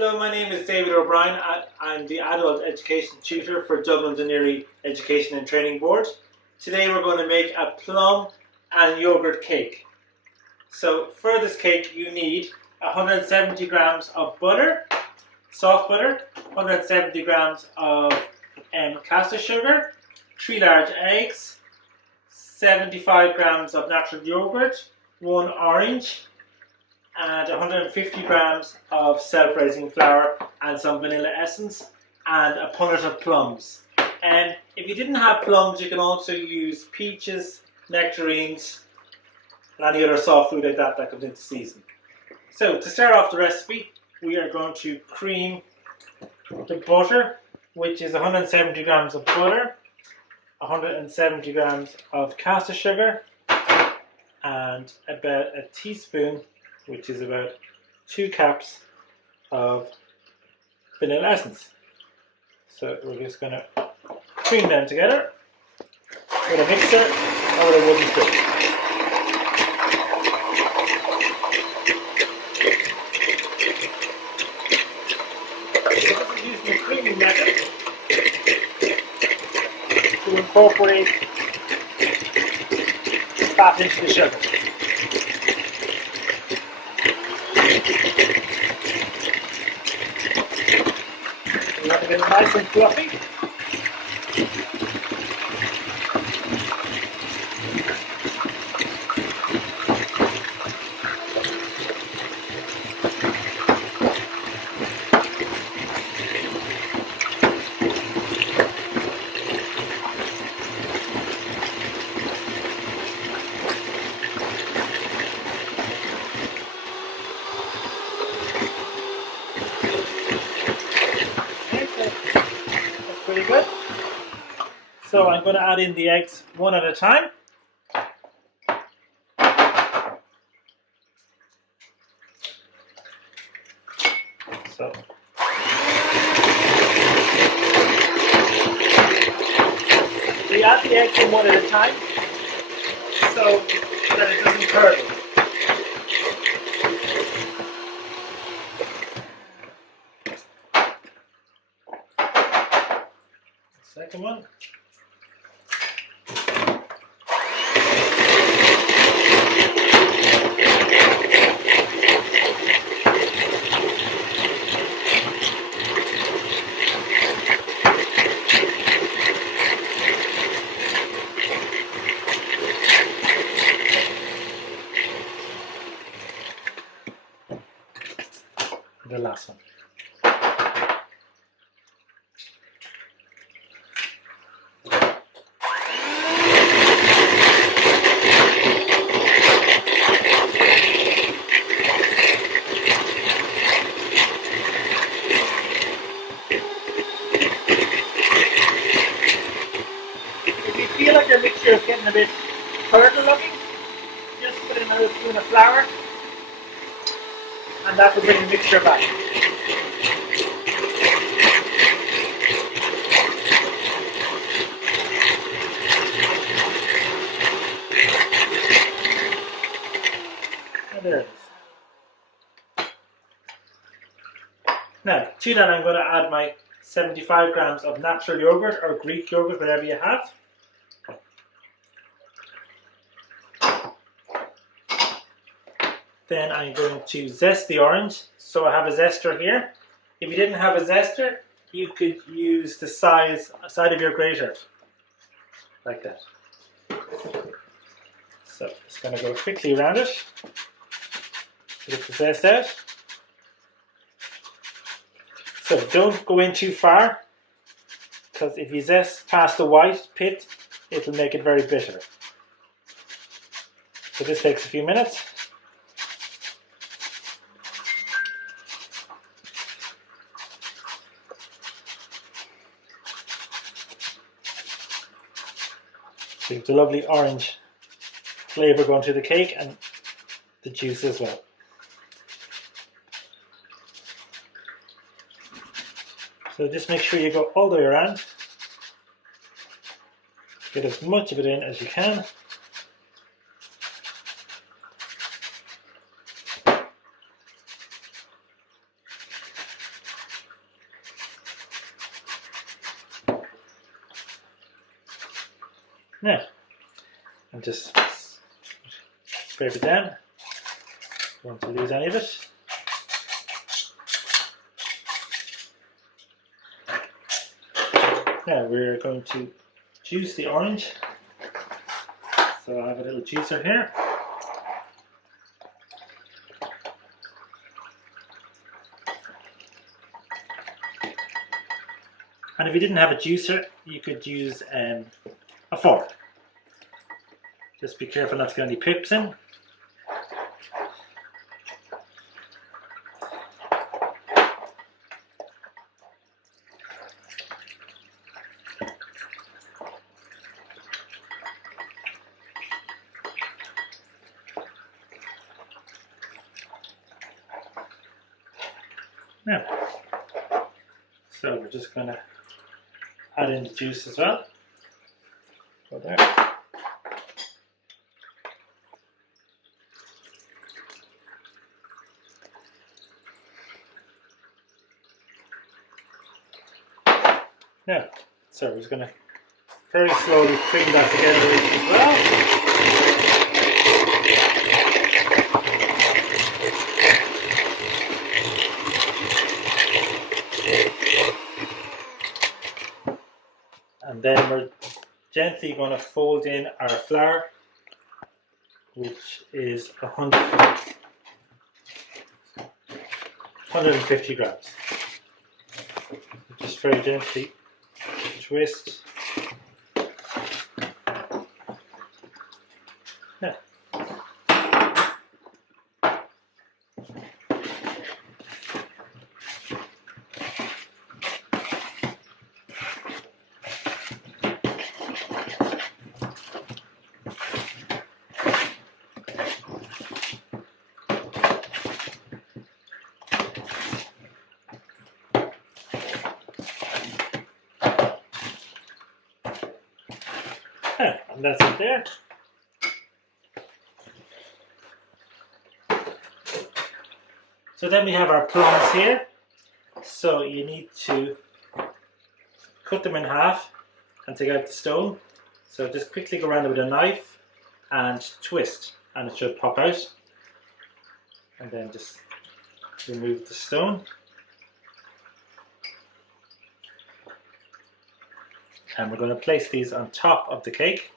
Hello, my name is David O'Brien. I'm the Adult Education Tutor for Dublin's Nearly Education and Training Board. Today we're going to make a plum and yogurt cake. So for this cake you need 170 grams of butter, soft butter, 170 grams of caster sugar, 3 large eggs, 75 grams of natural yogurt, 1 orange, and 150 grams of self-raising flour and some vanilla essence and a punnet of plums. And if you didn't have plums, you can also use peaches, nectarines, and any other soft food like that comes into season. So to start off the recipe, we are going to cream the butter, which is 170 grams of butter, 170 grams of caster sugar, and about a teaspoon, which is about 2 cups of vanilla essence. So we're just going to cream them together with a mixer or with a wooden spoon. So this is using the creaming method to incorporate fat into the sugar. We want to get it nice and fluffy. Pretty good. So I'm going to add in the eggs one at a time. So we add the eggs in one at a time so that it doesn't curdle. Second one. The last one. If you feel like your mixture is getting a bit curdle looking, just put in another spoon of flour and that will bring the mixture back. And there it is. Now, to that I'm going to add my 75 grams of natural yogurt or Greek yogurt, whatever you have. Then I'm going to zest the orange. So I have a zester here. If you didn't have a zester, you could use the side of your grater, like that. So just going to go quickly around it to get the zest out. So don't go in too far, because if you zest past the white pit, it will make it very bitter. So this takes a few minutes. So you get the lovely orange flavour going through the cake and the juice as well. So just make sure you go all the way around. Get as much of it in as you can. Now, and just scrape it down. Don't want to lose any of it. Now we're going to juice the orange. So I have a little juicer here. And if you didn't have a juicer, you could use a fork. Just be careful not to get any pips in. Now, so we're just going to add in the juice as well. Go there. Now, so we're just going to very slowly cream that together as well. And then we're gently going to fold in our flour, which is 150 grams. Just very gently twist. Now, and that's it there. So then we have our plums here. So you need to cut them in half and take out the stone. So just quickly go around it with a knife and twist, and it should pop out. And then just remove the stone. And we're going to place these on top of the cake.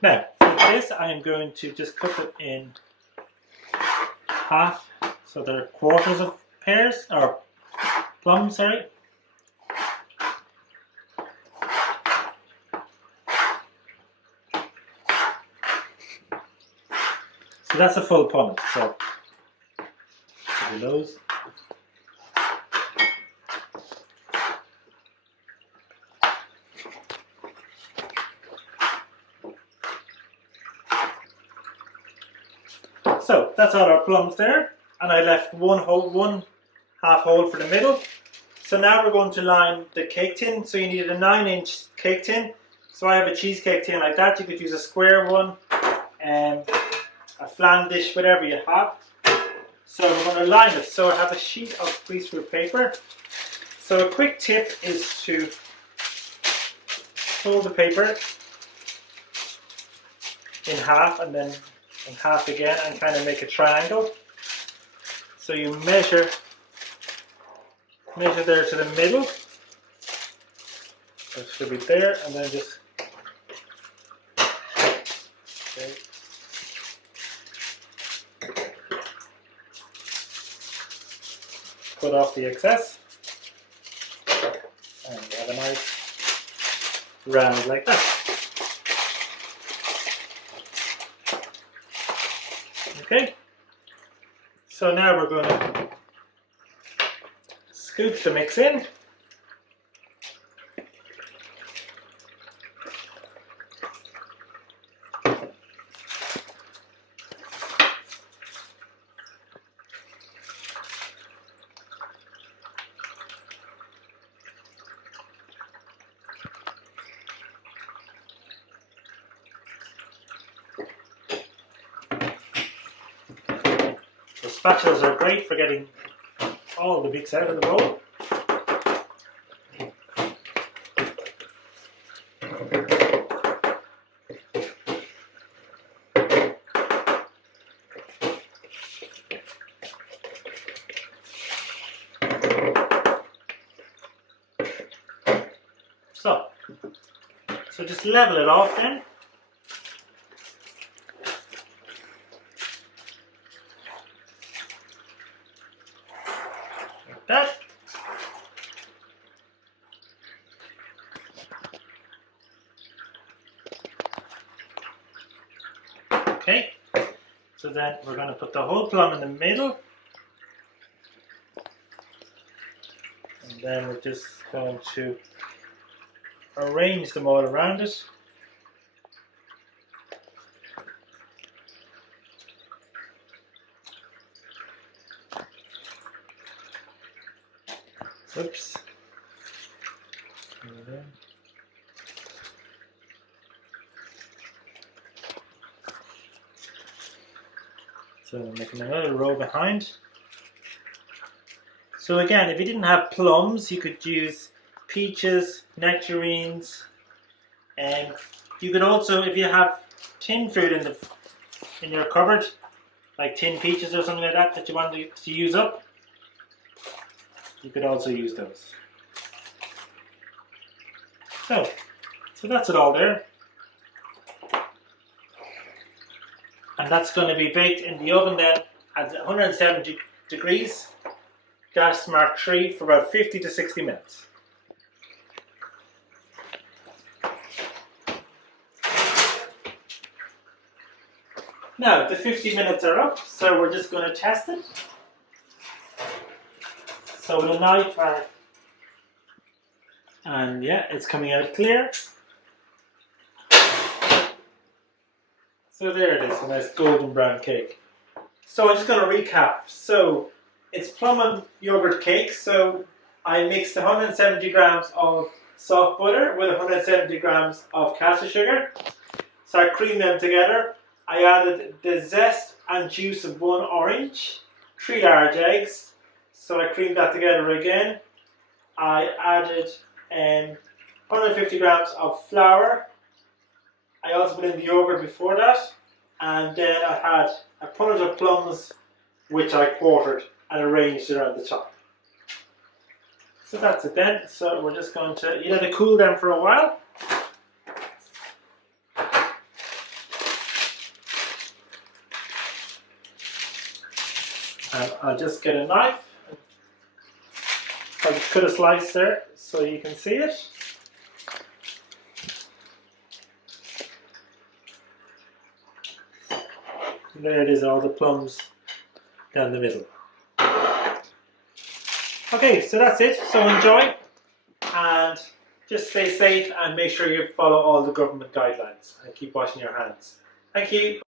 Now, for this, I am going to just cut it in half, so they're quarters of pears, or plums, sorry. So that's a full plum, so those. So that's all our plums there, and I left one half hole for the middle. So now we're going to line the cake tin. So you need a 9-inch cake tin. So I have a cheesecake tin like that. You could use a square one, a flan dish, whatever you have. So we're going to line it. So I have a sheet of greaseproof paper. So a quick tip is to fold the paper in half and then in half again and kind of make a triangle. So you measure there to the middle. So it should be there, and then just okay. Cut off the excess, and you have a nice round like that. Okay, so now we're going to scoop the mix in. So spatulas are great for getting all the bits out of the bowl. So just level it off then. Like that. Okay, so then we're going to put the whole plum in the middle. And then we're just going to arrange them all around it. Oops. So I'm making another row behind. So again, if you didn't have plums, you could use peaches, nectarines, and you could also, if you have tin fruit in your cupboard, like tin peaches or something like that that you want to use up, you could also use those. So that's it all there. And that's going to be baked in the oven then at 170 degrees, gas mark 3, for about 50 to 60 minutes. Now the 50 minutes are up, so we're just going to test it. So with a knife, and yeah, it's coming out clear. So there it is, a nice golden brown cake. So I'm just going to recap. So it's plum and yogurt cake. So I mixed 170 grams of soft butter with 170 grams of castle sugar. So I creamed them together. I added the zest and juice of 1 orange, 3 large eggs. So I creamed that together again. I added 150 grams of flour. I also put in the yogurt before that, and then I had a punnet of plums which I quartered and arranged around the top. So that's it then. So we're just going to, you let it cool down for a while. And I'll just get a knife. I'll just cut a slice there so you can see it. There it is, all the plums down the middle. Okay, so that's it. So enjoy and just stay safe and make sure you follow all the government guidelines and keep washing your hands. Thank you.